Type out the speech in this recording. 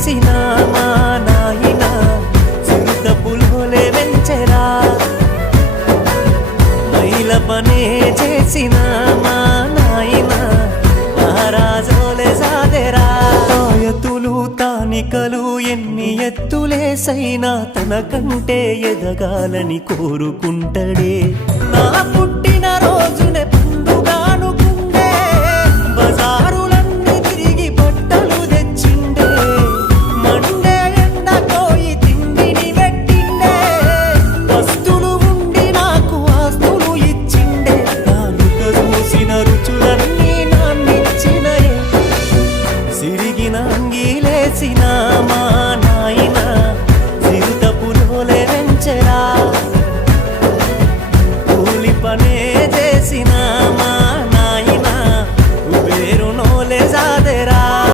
చేసిన మా నాయన చిరుత పులోలే వెంచెరా మైల పనే చేసిన మా నాయన మహారాజోలే సాదెరా తాయతులు తానికలు ఎన్ని ఎత్తులేసైనా తనకంటే ఎదగాలని కోరుకుంటడే నా పుట్టిన రోజునే పండుగానుకుండే బజారులన్నీ తిరిగి బట్టలు తెచ్చిండే మండే ఎండకోయి తిండిని పెట్టిండే వస్తులు ఉండి నాకు ఆస్తులు ఇచ్చిండే నాలుక చూసిన రుచులన్నీ నాన్నిచ్చినయే సిరిగిన అంగీలేసిన మా